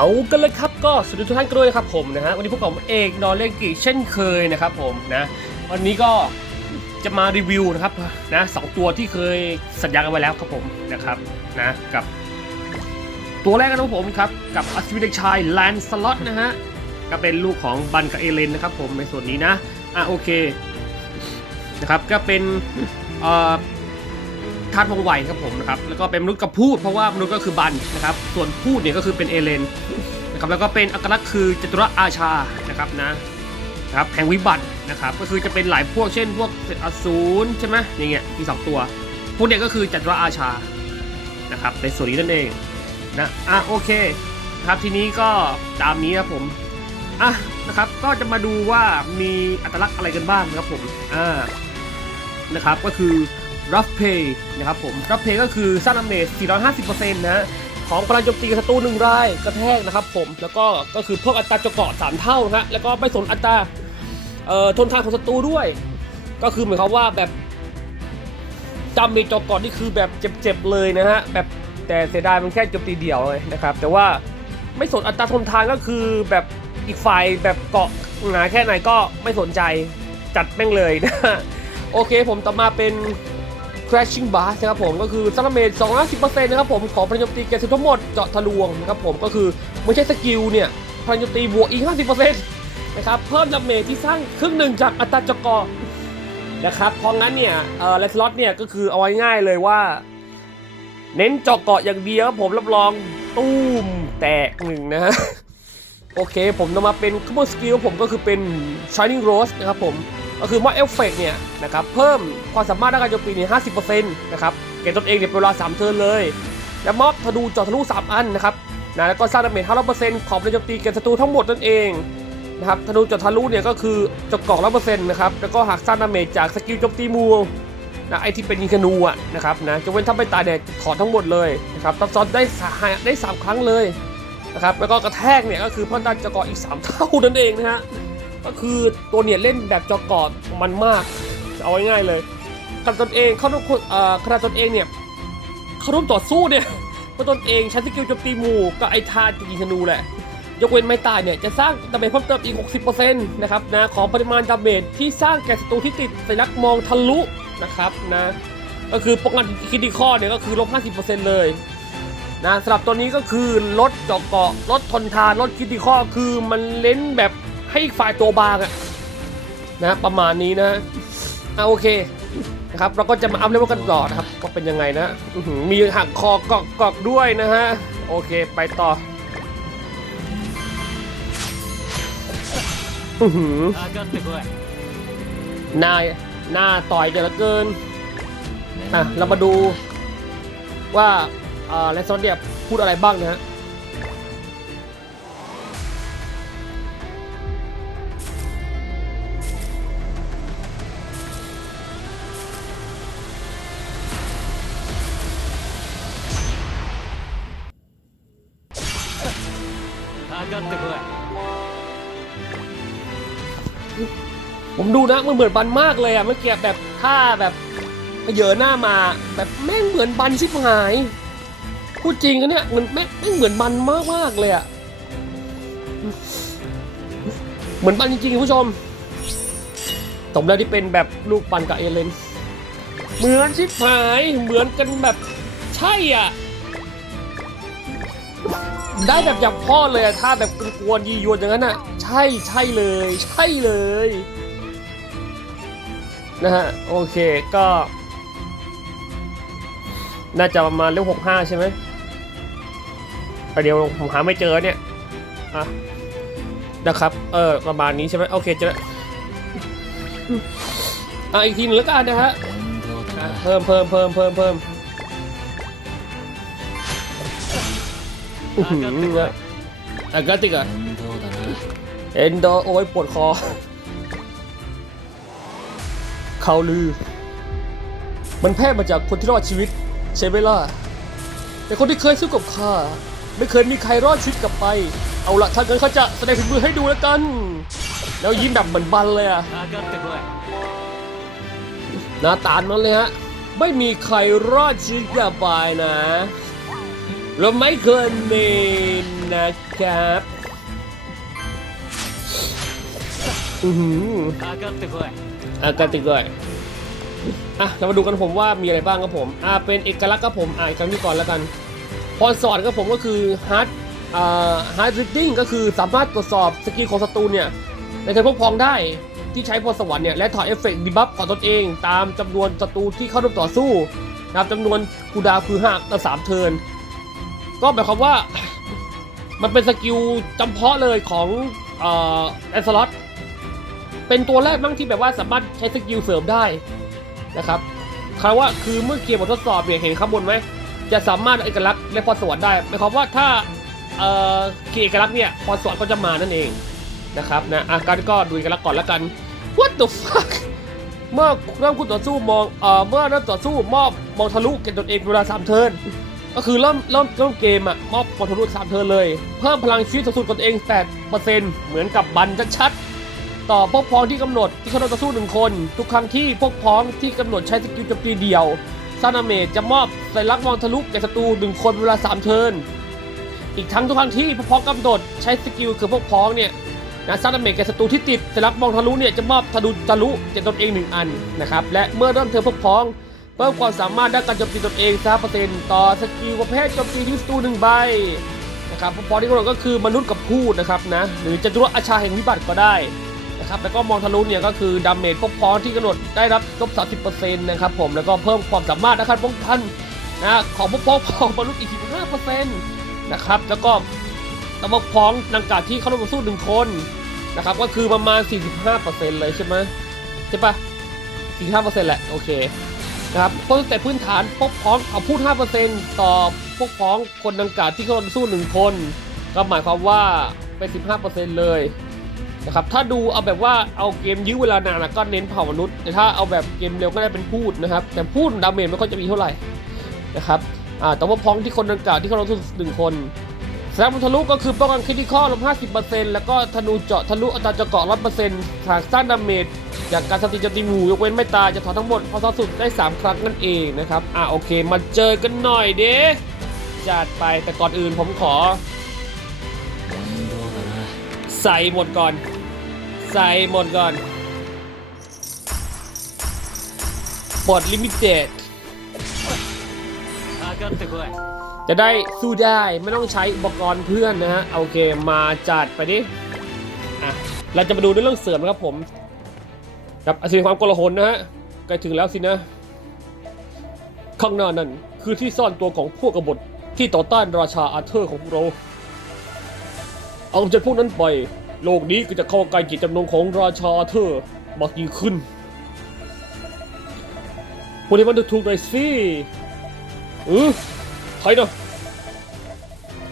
เอากันเลยครับก็สวัสดีทุกท่านกันด้วยนะครับผมนะฮะวันนี้พวกผมเอกนอนเล่นกิเช่นเคยนะครับผมนะวันนี้ก็จะมารีวิวนะครับนะสองตัวที่เคยสัญญากันไว้แล้วครับผมนะครับนะกับ ตัวแรกนะครับผมครับกับอัศวินเด็กชายแลนสล็อตนะฮะก็เป็นลูกของบันกับเอเลนนะครับผมในส่วนนี้นะอะโอเคนะครับก็เป็นเอ่อ ธาตุวงไวครับผมนะครับแล้วก็เป็นมนุษย์กับพูดเพราะว่ามนุษย์ก็คือบันนะครับส่วนพูดเนี่ยก็คือเป็นเอเลนนะครับแล้วก็เป็นอักลักษ์คือจตุรอาชานะครับนะครับแห่งวิบัตินะครับก็คือจะเป็นหลายพวกเช่น พวกเศษอสูรใช่ไหมอย่างเงี้ยมีสองตัวพวกเนี้ยก็คือจตุรอาชานะครับในส่วนนี้นั่นเองนะอะโอเคครับทีนี้ก็ตามนี้ครับผมอะนะครับก็จะมาดูว่ามีอัตลักษณ์อะไรกันบ้างครับผมอ่านะครับก็คือ รับเพย์นะครับผมรับเพย์ก็คือสร้างดาเมจ 450%นะฮะของพลังโจมตีกับศัตรูหนึ่งรายกระแทกนะครับผมแล้วก็ก็คือเพิ่มอัตราจะเกาะ3เท่านะฮะแล้วก็ไม่สนอัตราเอ่อทนทานของศัตรูด้วย ก็คือเหมายควาว่าแบบดาเมจจาะเกาะนี่คือแบบเจ็บๆเลยนะฮะแบบแต่เสียดายมันแค่โจมตีเดียวเลยนะครับ แต่ว่าไม่สนอัตราทนทานก็คือแบบอีกฝ่ายแบบเกาะหนาแค่ไหนก็ไม่สนใจจัดแม่งเลยนะฮะโอเคผมต่อมาเป็น crashing blast นะครับผมก็คือซัลเมจ250%นะครับผมของพลังโจมตีแกสุดทั้งหมดเจาะทะลวงนะครับผมก็คือไม่ใช่สกิลเนี่ยพลังโจมตีบวกอีก 50%นะครับเพิ่มดาเมจที่สร้างครึ่งหนึ่งจากอัตราจกาะนะครับเพราะงั้นเนี่ยเอ่อเลสล็อตเนี่ยก็คือเอาไว้ง่ายเลยว่า เน้นเจาะเกาะอย่างเดียวครับผมรับรองตูมแตกหนึ่งนะฮะโอเค ผมนำมาเป็นคัมเบอร์สกิลผมก็คือเป็น Shining Rose นะครับผม ก็คือว่าเอฟเฟกเนี่ยนะครับเพิ่มความสามารถด้านการโจมตีเนี่ย50%นะครับเก็บตนเองเนี่ยเป็นเวลา3เทิร์นเลย แล้วมอบธนูเจอทะลุ3อันนะครับนะแล้วก็สร้างดาเมจ500%ของพลังโจมตีเก็บศัตรูทั้งหมดนั่นเองนะครับธนูเจอทะลุเนี่ยก็คือจะกล่อง100%นะครับแล้วก็หากสร้างดาเมจจากสกิลโจมตีมูนะไอที่เป็นยิงธนูอะนะครับนะจะเว้นถ้าไม่ตายเนี่ยถอนทั้งหมดเลยนะครับซับซ้อนได้สาได้สามครั้งเลยนะครับแล้วก็กระแทกเนี่ยก็คือเพิ่มด้านจะกล่องอีก3เท่านั่นเองนะฮะ ก็คือตัวเนี่ยเล่นแบบจอกอดมันมาก เอาง่ายๆเลยขนาดตนเองเขาต้องเอ่อขนาดตนเองเนี่ยเขาร่วมต่อสู้เนี่ยเพราะตนเองใช้สกิลโจมตีหมู่กับไอ้ท่ายิงธนูแหละ ยกเว้นไม่ตายเนี่ยจะสร้างดาเมจเพิ่มเติมอีก 60%นะครับนะของปริมาณดาเมจที่สร้างแก่ศัตรูที่ติดสัญลักษณ์มองทะลุนะครับนะก็คือป้องกันคิดดีข้อเนี่ยก็คือลบ 50%เลยนะสำหรับตัวนี้ก็คือลดเจาะเกาะลดทนทานลดคิดดีข้อคือมันเล่นแบบ ให้อีกฝ่ายตัวบางอะนะประมาณนี้นะเอาโอเคนะครับเราก็จะมาอัพเลเวลกันต่อนะครับก็เป็นยังไงนะมีหักคอกอกกอกด้วยนะฮะโอเคไปต่อหน้าหน้าต่อยกันเหลือเกินอะเรามาดูว่าอ่าแลนซอนเนี่ยพูดอะไรบ้างนะฮะ 上がってこい ผมดูนะมันเหมือนบันมากเลยอ่ะเมื่อกี้แบบท่าแบบเหยอหน้ามาแบบแม่งเหมือนบันชิบหายพูดจริงนะเนี่ยเหมือนแม่งแม่งเหมือนบันมากมากๆเลยอ่ะเหมือนบันจริงๆคุณผู้ชมสมแล้วที่เป็นแบบลูกบันกับเอเลนเหมือนชิบหายเหมือนกันแบบใช่อ่ะ ได้แบบอย่างพ่อเลยอะท่าแบบกวนยียวนอย่างนั้นอะใช่ใช่เลย ใช่เลยนะฮะโอเคก็ น่าจะประมาณเลขหกห้าใช่ไหมประเดี๋ยวผมหาไม่เจอเนี่ยอะนะครับ เออประมาณนี้ใช่ไหมโอเคเจออะอีกทีนึงแล้วกันนะฮะเพิ่มเพิ่มเพิ่มเพิ่มเพิ่ม อื้ากาติกะเอนโดโอ้ยปวดคอ เขาลือ มันแพร่มาจากคนที่รอดชีวิตเชเไล่าแต่คนที่เคยสู้กับข้าไม่เคยมีใครรอดชีวิตกลับไป เอาละถ้าเกินเขาจะแสดงฝีมือให้ดูแล้วกัน แล้วยิ้มแบบเหมือนบันเลยอะหน้าตานั้นเลยฮะ ไม่มีใครรอดชีวิตกลับไปนะ เราไม่เคยมีนะครับอืออากาติโกยอากาติโกยอะเรามาดูกันผมว่ามีอะไรบ้างครับผมอ่าเป็นเอกลักษณ์ครับผมอ่าครั้งนี้ก่อนแล้วกัน พรสอนครับผมก็คือฮาร์ดอ่าฮาร์ดริดดิ้งก็คือสามารถตรวจสอบสกิลของศัตรูเนี่ยในเทิงพวกพองได้ที่ใช้พรสวรรค์เนี่ยและถอดเอฟเฟกต์ดีบัฟของตนเอง ตามจำนวนศัตรูที่เข้าร่วมต่อสู้นะครับจำนวนกูดาคือห้าต่อสามเทิร์น ก็หมายความว่า มันเป็นสกิลจำเพาะเลยของเอ่อแอนซลอตเป็นตัวแรกมั้งที่แบบว่าสามารถใช้สกิลเสริมได้นะครับคำว่าคือเมื่อเกมบททดสอบเนี่ยเห็นข้างบนไหมจะสามารถเอกลักษณ์และพรสวรรค์ได้หมายความว่าถ้าเอ่อเกียรติเอกลักษณ์เนี่ยพรสวรรค์ก็จะมานั่นเองนะครับนะอะการก็ดูเอกลักษณ์ก่อนแล้วกัน What the fuck เมื่อเริ่มคุณต่อสู้มองเอ่อเมื่อเริ่มต่อสู้มอบมองทะลุเก็บตนเองเวลาสามเทิร์น ก็คือเริ่มเริ่มเริ่มเกมอะมอบมองทะลุสามเทิร์นเลย เพิ่มพลังชีวิตสูงสุดของตัวเอง8%เปอร์เซ็นต์เหมือนกับบันชัดๆ ต่อพวกพ้องที่กำหนดที่เขาต่อสู้หนึ่งคน ทุกครั้งที่พวกพ้องที่กำหนดใช้สกิลโจมตีเดียวซานาเมจะมอบสัญลักษณ์มองทะลุแก่ศัตรูหนึ่งคนเวลา3เทิร์นอีกทั้งทุกครั้งที่พวกพ้องกำหนดใช้สกิลคือพวกพ้องเนี่ยนะซานาเมจแก่ศัตรูที่ติดสัญลักษณ์มองทะลุเนี่ยจะมอบทะลุทะลุแก่ตนเองหนึ่งอันนะครับและเมื่อเริ่มเทิร์นพวกพ้อง เพิ่มความสามารถด้านการโจมตีตนเอง3%ต่อสกิลประเภทโจมตีที่ศัตรูหนึ่งใบนะครับพอที่กำหนดก็คือมนุษย์กับพูดนะครับนะหรือจะตุรอาชาแห่งวิบัติก็ได้นะครับแล้วก็มองทะลุเนี่ยก็คือดาเมจพวกพ้องที่กำหนดได้รับลบ30%นะครับผมแล้วก็เพิ่มความสามารถนะครับป้องกันนะของพวกพ้องของมนุษย์อีก15%นะครับแล้วก็ตะพวกพ้องดังกล่าวที่เข้าร่วมสู้หนึ่งคนนะครับก็คือประมาณ 45%เลยใช่ไหมใช่ปะ45%แหละโอเค นะครับต้นแต่พื้นฐานพกพ้องเอาพูด 5%ต่อพกพ้องคนดังกล่าวที่เขามาสู้หนึ่งคน ก็หมายความว่าเป็น 15%เลยนะครับถ้าดูเอาแบบว่าเอาเกมยื้อเวลานานก็เน้นเผ่ามนุษย์ แต่ถ้าเอาแบบเกมเร็วก็ได้เป็นพูดนะครับ แต่พูดดาเมจไม่ค่อยจะมีเท่าไหร่นะครับแต่ว่าพ้องที่คนดังกล่าวที่เขามาสู้หนึ่งคน สนามทะลุก็คือป้องกันคริติคอลลบเปอร์เซ็นต์แล้วก็ธนูเจาะทะลุอัตราเจาะเปอร์เซ็นต์ทางสั้นดาเมจจากการสติจติหมู่ยกเว้นไม่ตายจะถอดทั้งหมดพอสอสุดได้ 3 ครั้งนั่นเองนะครับ อะโอเค มาเจอกันหน่อยเด้จัดไปแต่ก่อนอื่นผมขอ ใส่หมดก่อน ใส่หมดก่อนปลดลิมิเต็ด จะได้สู้ได้ไม่ต้องใช้อุปกรณ์เพื่อนนะฮะโอเคมาจัดไปดิอะเราจะมาดูในเรื่องเสริมครับผมกับอสิรความโกลาหลนะฮะใกล้ถึงแล้วสินะ ข้างหน้านั่นคือที่ซ่อนตัวของพวกกบฏที่ต่อต้านราชาอาเธอร์ของพวกเรา เอาจากพวกนั้นไปโลกนี้ก็จะเข้าใกล้จิตจำนงของราชาอาเธอร์มากยิ่งขึ้นพวกนี้มันจะถูกหน่อยสิเอ ถอใครนะ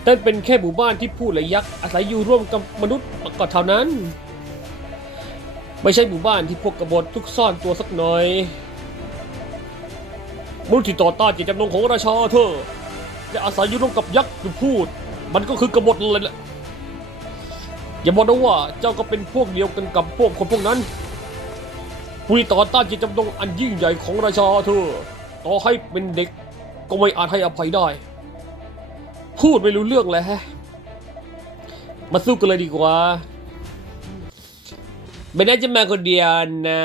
นั่นเป็นแค่หมู่บ้านที่ผู้และยักษ์อาศัยอยู่ร่วมกับมนุษย์ก็เท่านั้น ไม่ใช่หมู่บ้านที่พวกกบฏทุกซ่อนตัวสักหน่อยมนุษย์ที่ต่อต้านจิตจำนงของราชาเธอจะอาศัยอยู่ร่วมกับยักษ์หรือพูด มันก็คือกบฏเลยแหละอย่าบอกนะว่าเจ้าก็เป็นพวกเดียวกันกับพวกคนพวกนั้นผู้ต่อต้านจิตจำนงอันยิ่งใหญ่ของราชาเธอต่อให้เป็นเด็ก ก็ไม่อาจให้อภัยได้ พูดไม่รู้เรื่องเลยฮะมาสู้กันเลยดีกว่า ไม่ได้จะมาคนเดียวนะ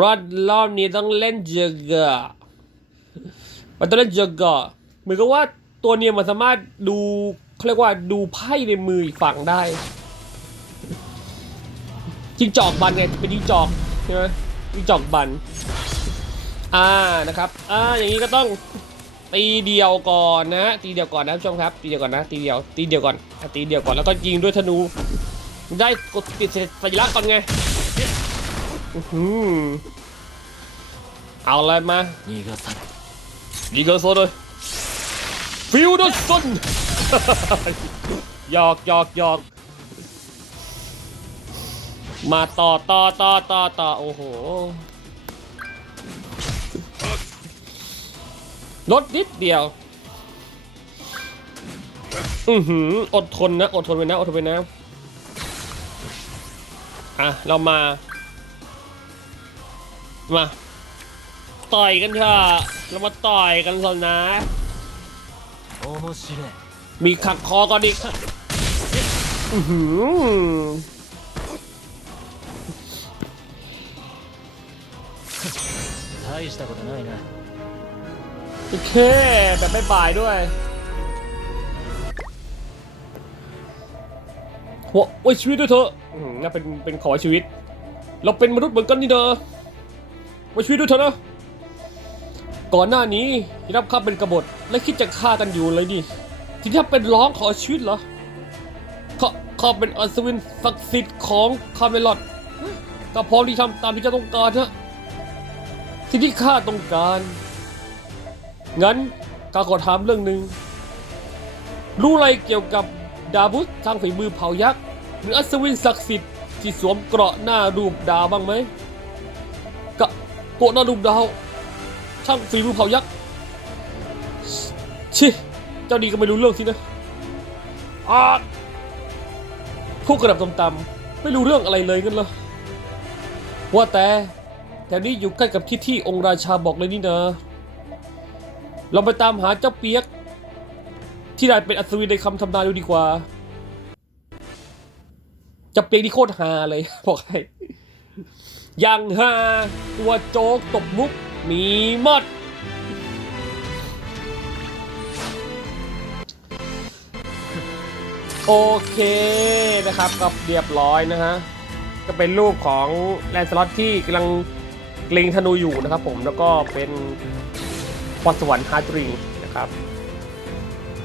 รอบรอบนี้ต้องเล่นเจอกะมันต้องเล่นเจอกะเหมือนกับว่าตัวเนี้ยมันสามารถดูเขาเรียกว่าดูไพ่ในมืออีกฝั่งได้จิงจอกบันไงเป็นจิงจอกใช่ไหมจิงจอกบัน อ่านะครับอ่าอย่างนี้ก็ต้องตีเดียวก่อนนะตีเดียวก่อนนะท่านผู้ชมครับตีเดียวก่อนนะตีเดียวตีเดียวก่อนตีเดียวก่อนแล้วก็ยิงด้วยธนูได้กดติดสัญลักษณ์ก่อนไงอือหือเอาอะไรมานี่ก็สัตว์ยิก็ะสุนเลยฟิวดสน หยอกหยอกหยอกมาต่อต่อต่อต่อต่อโอ้โห ลดนิดเดียว อือหือ อดทนนะ อดทนไปนะ อดทนไปนะ อ่ะ เรามา มา ต่อยกันเถอะเรามาต่อยกันเถอะนะ 面白い มีขักคอก่อนอีกอื้อหือ 大したことないな โอเค แบบไม่บ่ายด้วยหัวไว้ชีวิตด้วยเถอะอืมน่าเป็นเป็นขอชีวิต เราเป็นมนุษย์เหมือนกันนี่เด้อไว้ชีวิตด้วยเถอะนะก่อนหน้านี้รับข้าเป็นกบฏและคิดจะฆ่ากันอยู่เลยนี่ที่ถ้าเป็นร้องขอชีวิตเหรอข้าข้าเป็นอัศวินศักดิ์สิทธิ์ของคาเมลอดก็พร้อมที่ทำตามที่เจ้าต้องการนะสิ่งที่ข้าต้องการ งั้นข้าขอถามเรื่องหนึ่งรู้อะไรเกี่ยวกับดาบุสทางฝีมือเผายักษ์หรืออัศวินศักดิ์สิทธิ์ที่สวมเกราะหน้ารูปดาวบ้างไหมกะเกะหน้ารูปดาวช่างฝีมือเผายักษ์ชิเจ้าดีก็ไม่รู้เรื่องสินะอาพูดกระดับต่ำๆไม่รู้เรื่องอะไรเลยกันเหรอว่าแต่แถวนี้อยู่ใกล้กับที่ที่องค์ราชาบอกเลยนี่นะ เราไปตามหาเจ้าเปียก ที่ได้เป็นอัศวินในคำทำนายดูดีกว่าจ้าเปียกนี่โคตรฮาเลยบอกให้ยังฮาตัวโจ๊กตบมุก มีหมด โอเคนะครับก็เรียบร้อยนะฮะ ก็เป็นรูปของแลนสล็อตที่กำลังเล็งธนูอยู่นะครับผมแล้วก็เป็น พรสวรรค์ฮาร์ดริงนะครับ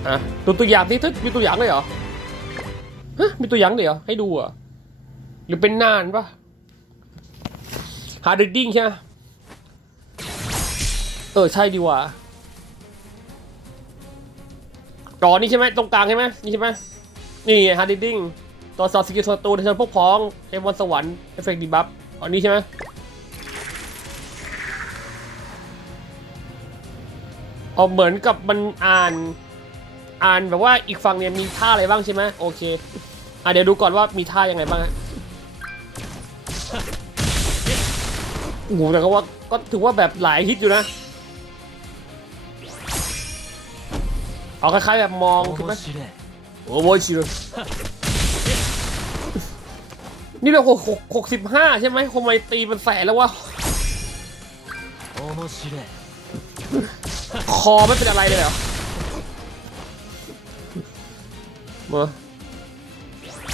อะตัวตัวอย่างที่ทึมีตัวอย่างเลยเหรอฮะมีตัวอย่างเลยเหรอให้ดูเหรอะหรือเป็นนานปะฮาร์ดริงใช่ไหมเออใช่ดีว่าจอนี่ใช่ไหมตรงกลางใช่ไหมนี่ใช่ไหมนี่ฮาร์ดริงตัวสอดสกิลตัวตูนเชิญพวกพ้องเอมอนสวรรค์เอฟเฟกต์ดีบัฟอันนี้ใช่ไหม อ๋เหมือนกับมันอ่านอ่านแบบว่าอีกฝั่งเนี่ยมีท่าอะไรบ้างใช่ไหมโอเคอะเดี๋ยวดูก่อนว่ามีท่ายังไงบ้างโอ้โหแต่ก็ว่าก็ถือว่าแบบหลายฮิตอยู่นะเอาคล้ายๆแบบมองใช่ไหมโอ้โหชิลนี่เราหกหกสิบห้าใช่ไหมคงไม่ตีมันแสนแล้ววะ คอไม่เป็นอะไรเลยเหรอมา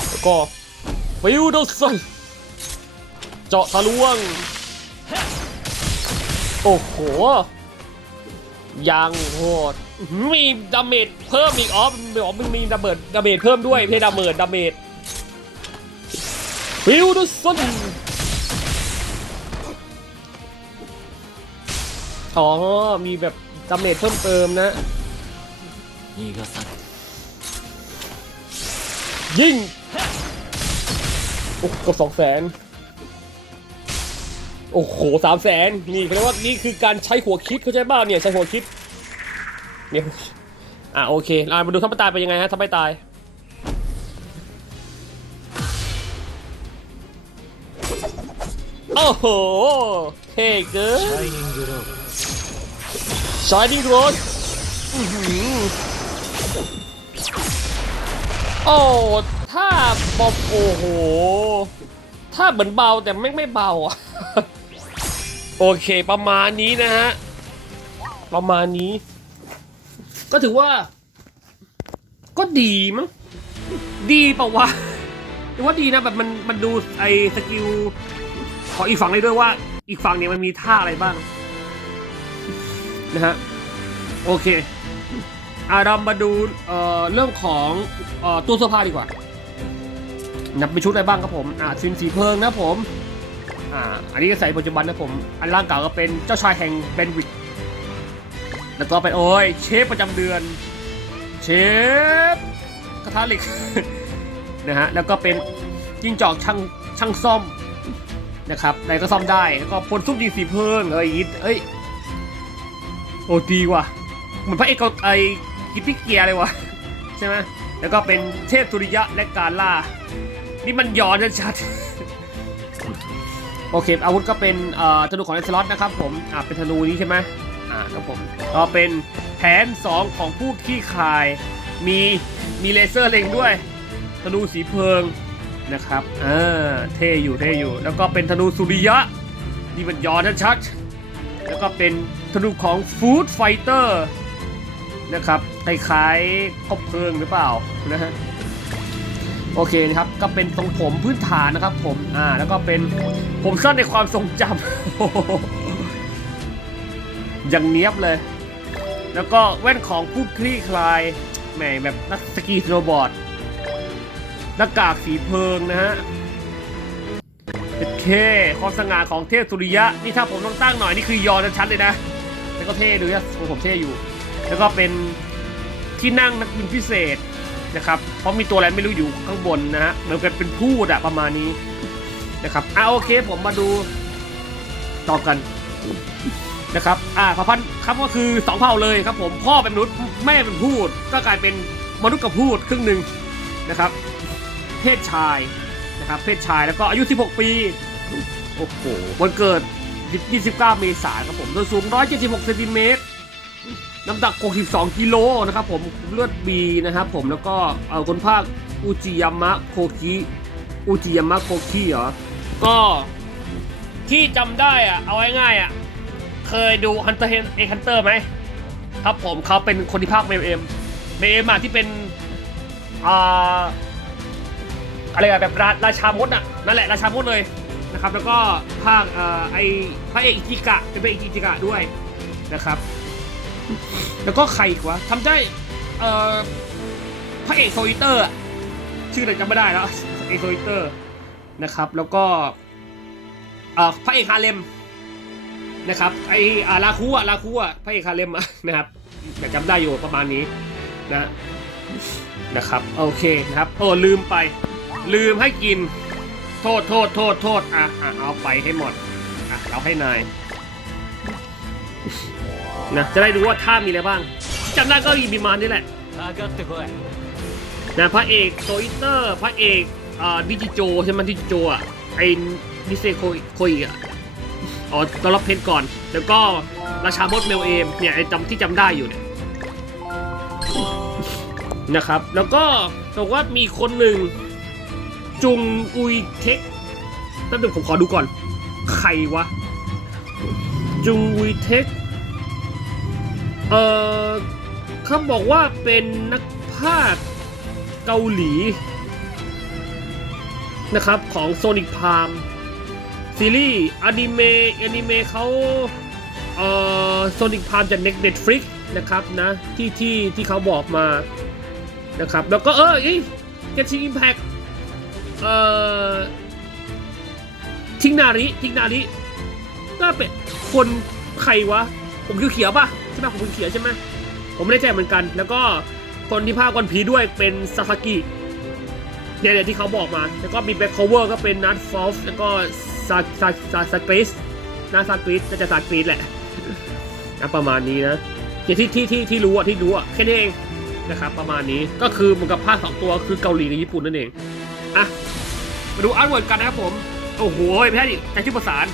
แล้วก็ฟิวดอสันเจาะทะลวง โอ้โห ยังโหด มีดาเมจเพิ่มอีกอ๋อมันมันมีดาเมจดาเมจเพิ่มด้วยไม่ใช่ดาเมจดาเมจฟิวดอสันอ๋อ มีแบบ ดาเมจเพิ่มเติมนะนี่ก็สักยิงโอ้กดสองแสนโอ้โหสามแสนนี่แปลว่านี่คือการใช้หัวคิดเขาใจบ้างเนี่ยใช้หัวคิดเนี่ยอะโอเคเรามาดูท่าไม่ตายเป็นยังไงฮะท่าไม่ตายโอ้โหเฮ้เกิน ชายดิ้งโรสโอ้ถ้าบอบโอ้โห ถ้าเหมือนเบาแต่ไม่ไม่เบาอะ โอเคประมาณนี้นะฮะ ประมาณนี้ ก็ถือว่า ก็ดีมั้ง ดีเปล่าวะแต่ว่าดีนะแบบมันมันดูไอสกิล ขออีกฝั่งเลยด้วยว่า อีกฝั่งเนี้ยมันมีท่าอะไรบ้าง นะฮะ โอเคอาเรามาดูเอ่อเรื่องของเอ่อตู้เสื้อผ้าดีกว่านับเป็นชุดอะไรบ้างครับผม อ่าซินสีเพลิงนะผม อ่า อันนี้ก็ใส่ปัจจุบันนะผม อันล่างเก่าก็เป็นเจ้าชายแห่งเบนวิกแล้วก็เป็นโอ้ยเชฟประจำเดือน เชฟกระทะเหล็กนะฮะ แล้วก็เป็นจิ้งจอกช่างช่างซ่อมนะครับไหนก็ซ่อมได้ แล้วก็พลซุปยิงสีเพลิงเอ้ยอีทเอ้ย โอ้ดีว่ะ เหมือนพระเอกเกาไอกิปปี้เกียร์เลยวะใช่ไหมแล้วก็เป็นเทพสุริยะและการล่า นี่มันย้อนชัดโอเค อาวุธก็เป็นธนูของเลสล็อตนะครับผมอ่าเป็นธนูนี้ใช่ไหมอ่าครับผมก็เป็นแผน 2 ของผู้ขี้คาย มีมีเลเซอร์เล็งด้วย ธนูสีเพลิงนะครับอ่าเท่อยู่เท่อยู่ แล้วก็เป็นธนูสุริยะ นี่มันย้อนชัด แล้วก็เป็นธนูของฟู้ดไฟเตอร์นะครับคล้ายๆคบเพลิงหรือเปล่านะฮะโอเคนะครับ ก็เป็นทรงผมพื้นฐานนะครับผม อ่า แล้วก็เป็นผมสั้นในความทรงจำอย่างเนี้ยบเลย แล้วก็แว่นของผู้คลี่คลาย แหมแบบนักสกีสโนว์บอร์ด หน้ากากสีเพลิงนะฮะ เป็นเคความสง่าของเทพสุริยะ นี่ถ้าผมต้องตั้งหน่อยนี่คือยอนชัดเลยนะ แล้วก็เท่ดูนะผมผมเท่อยู่ แล้วก็เป็นที่นั่งนักบินพิเศษนะครับ เพราะมีตัวอะไรไม่รู้อยู่ข้างบนนะฮะ เหมือนกันเป็นพูดอะประมาณนี้นะครับอ่าโอเคผมมาดูต่อกันนะครับ อ่าพระพันธ์ครับก็คือสองเผ่าเลยครับ ผม พ่อเป็นมนุษย์แม่เป็นพูด ก็กลายเป็นมนุษย์กับพูดครึ่งหนึ่งนะครับ เพศชาย นะครับเพศชายแล้วก็อายุ 16 ปี โอ้โหวันเกิด 29 เมษายนครับผมโดยสูง 176เซนติเมตรน้ำหนัก 62 กิโลนะครับผมเลือดบีนะครับผมแล้วก็เอาคนภาคอุจิยามะโคคิอุจิยามะโคคิเหรอ ก็ที่จำได้อะเอาง่ายๆอะเคยดู Hunter x Hunter ไหมครับผมเขาเป็นคนที่ภาคเมลเอ็มเมลเอ็มอะที่เป็นอ่า อะไรอะแบบราราชามดอะนั่นแหละราชามดเลยนะครับ แล้วก็ภาคเอ่อไอพระเอกอิจิกะเป็นพระเอกอิจิกะด้วยนะครับ แล้วก็ใครอีกวะทำได้เอ่อพระเอกโซลิเตอร์ชื่ออะไรจำไม่ได้แล้วเอกโซลิเตอร์นะครับ แล้วก็เอ่อพระเอกฮาเลมนะครับไออาลาคูอะลาคูอะพระเอกฮาเลมอะนะครับแต่จำได้อยู่ประมาณนี้นะนะครับ โอเคนะครับโอ้ลืมไป ลืมให้กิน โทษโทษโทษโทษอะอะเอาไปให้หมดอะเอาให้นายนะจะได้ดูว่าท่ามีอะไรบ้างจำได้ก็มีบิมานนี่แหละนะพระเอกโซอิเตอร์พระเอกอ่าดิจิโจใช่ไหมดิจิโจอะไอ้นิเซโคโคอีอะอ๋อต้อนรับเพนก่อน แล้วก็ราชาบดเมลเอมเนี่ยไอจำที่จำได้อยู่เนี่ยนะครับ แล้วก็บอกว่ามีคนหนึ่ง จุงอุยเทคแป๊บนึงผมขอดูก่อน ใครวะ จุงอุยเทค เอ่อเขาบอกว่าเป็นนักพากเกาหลี นะครับ ของ Sonic Palm ซีรีส์อนิเมะอนิเมะเขาเอ่อ Sonic Palm จาก Net Netflix นะครับนะ ที่ที่ที่เขาบอกมานะครับ แล้วก็เออเอ้ย Genshin Impact เอ่อทิงนาริทิงนาริก็เป็นคนใครวะ ผมเขียวๆป่ะใช่ไหมผมเขียวใช่ไหมผมไม่แน่ใจเหมือนกัน แล้วก็คนที่ภาควันพีด้วยเป็นซาสกิเนี่ยที่เขาบอกมา แล้วก็มีแบ็คโคเวอร์ก็เป็นนัทฟอลส์แล้วก็ซาซาซาซากริสนะซากริสน่าจะซากริสแหละนะประมาณนี้นะอย่างที่ที่ที่ที่รู้อะที่รู้อะแค่นี้เองนะครับประมาณนี้ก็คือเหมือนกับภาคสองตัวคือเกาหลีกับญี่ปุ่นนั่นเอง อะมาดูอาร์ตเวิร์ดกันนะครับผม โอ้โหไม่ใช่ดิแต่ชื่อประสาน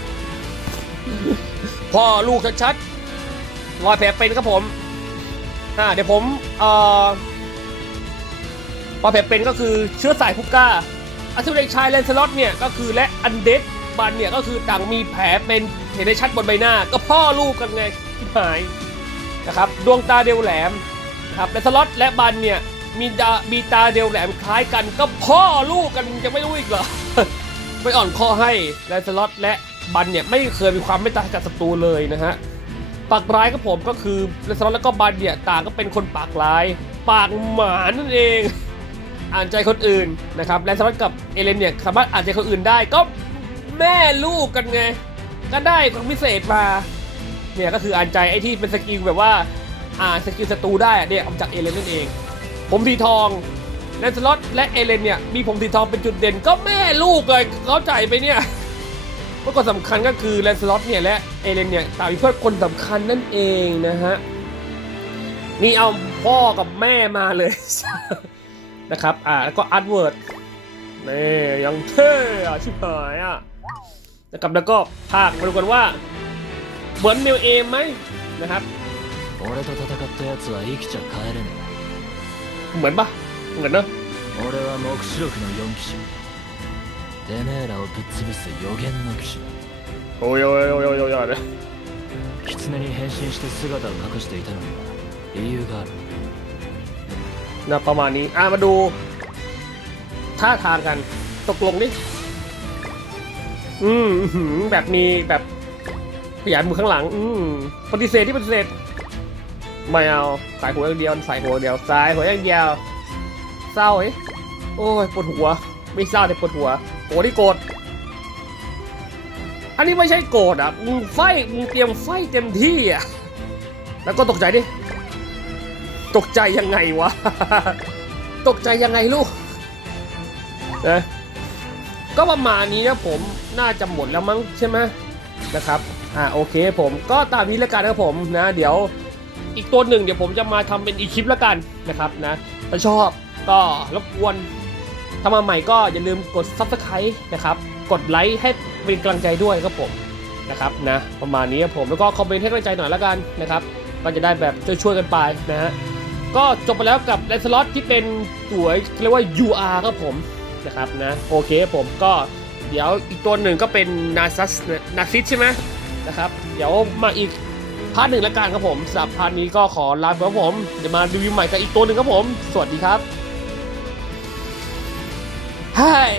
พ่อลูกชัดๆรอยแผลเป็นครับผมอ่าเดี๋ยวผมเอ่อรอยแผลเป็นก็คือเชื้อสายพุก้าอาชีพเด็กชายเลนสล็อตเนี่ยก็คือและอันเดดบันเนี่ยก็คือต่างมีแผลเป็นเห็นได้ชัดบนใบหน้า ก็พ่อลูกกันไงที่หายนะครับดวงตาเดียวแหลมนะครับเลนสล็อตและบันเนี่ย มีดามีตาเดียวแหลมคล้ายกัน ก็พ่อลูกกันจะไม่รู้อีกเหรอไม่อ่อนข้อให้แลนสล็อตและบันเนี่ยไม่เคยมีความไม่ตากับศัตรูเลยนะฮะปากร้ายกับผมก็คือแลนสล็อตแล้วก็บันเนี่ยต่างก็เป็นคนปากร้าย ปากหมานั่นเอง อ่านใจคนอื่นนะครับแลนสล็อตกับเอเลนเนี่ยสามารถอ่านใจคนอื่นได้ก็แม่ลูกกันไงก็ได้ความพิเศษมาเนี่ยก็คืออ่านใจไอ้ที่เป็นสกิลแบบว่าอ่านสกิลศัตรูได้เนี่ยเอามาจากเอเลนนั่นเอง ผมสีทองแลนสล็อตและเอเลนเนี่ยมีผมสีทองเป็นจุดเด่นก็แม่ลูกเลยเข้าใจไปเนี่ยเมื่อก่อนสำคัญก็คือแลนสล็อตเนี่ยและเอเลนเนี่ยต่างมีเพื่อนคนสำคัญนั่นเองนะฮะนี่เอาพ่อกับแม่มาเลย นะครับอ่าแล้วก็อาร์ตเวิร์ดนี่ยังเท่อะชิบหายอ่ะนะครับแล้วก็ภาคมาดูกันว่า เหมือนเมลเอมไหมนะครับ 俺と戦った奴は生きちゃ帰れね เหมือนปะเหมือนเนอะ 俺は黙示録の4騎士てめえらをぶっ潰す予言の騎士 โอ้ยโอ้ยโอ้ยโอ้ยโอ้ยโอ้ย 狐に変身して姿を隠していたのには理由がある นะประมาณนี้ อ่ะมาดูท่าทางกัน ตกลงดิ อืมอื้อหือแบบมีแบบขยายมือข้างหลัง อืมปฏิเสธที่ปฏิเสธ ไม่เอาสายหัวอย่างเดียวสายหัวอย่างเดียวสายหัวอย่างเดียว เศร้าเอ้โอ้ยปวดหัว ไม่เศร้าแต่ปวดหัวโกรธที่โกรธอันนี้ไม่ใช่โกรธอะมึงไฟมึงเตรียมไฟเต็มที่อะแล้วก็ตกใจดิตกใจยังไงวะ ตกใจยังไงลูกนะก็ประมาณนี้นะผมน่าจะหมดแล้วมั้งใช่ไหมนะครับ อ่าโอเคผมก็ตามนี้แล้วกันนะครับผมนะ เดี๋ยว อีกตัวหนึ่งเดี๋ยวผมจะมาทำเป็นอีกคลิปแล้วกันนะครับนะถ้าชอบก็รบกวนถ้ามาใหม่ก็อย่าลืมกด subscribe นะครับ กดไลค์ให้เป็นกำลังใจด้วยครับผมนะครับนะประมาณนี้ครับผมแล้วก็คอมเมนต์ให้กำลังใจหน่อยแล้วกันนะครับก็จะได้แบบช่วยๆกันไปนะฮะก็จบไปแล้วกับเลนสล็อตที่เป็นตัวเรียกว่า UR ครับผมนะครับนะโอเคผมก็เดี๋ยวอีกตัวหนึ่งก็เป็นนาซัสนาซิสใช่ไหมนะครับ เดี๋ยวมาอีก พาร์ทหนึ่งแล้วกันครับผมสำหรับพาร์ทนี้ก็ขอลาไปครับผมเดี๋ยวมารีวิวใหม่กับอีกตัวหนึ่งครับผม สวัสดีครับ Hi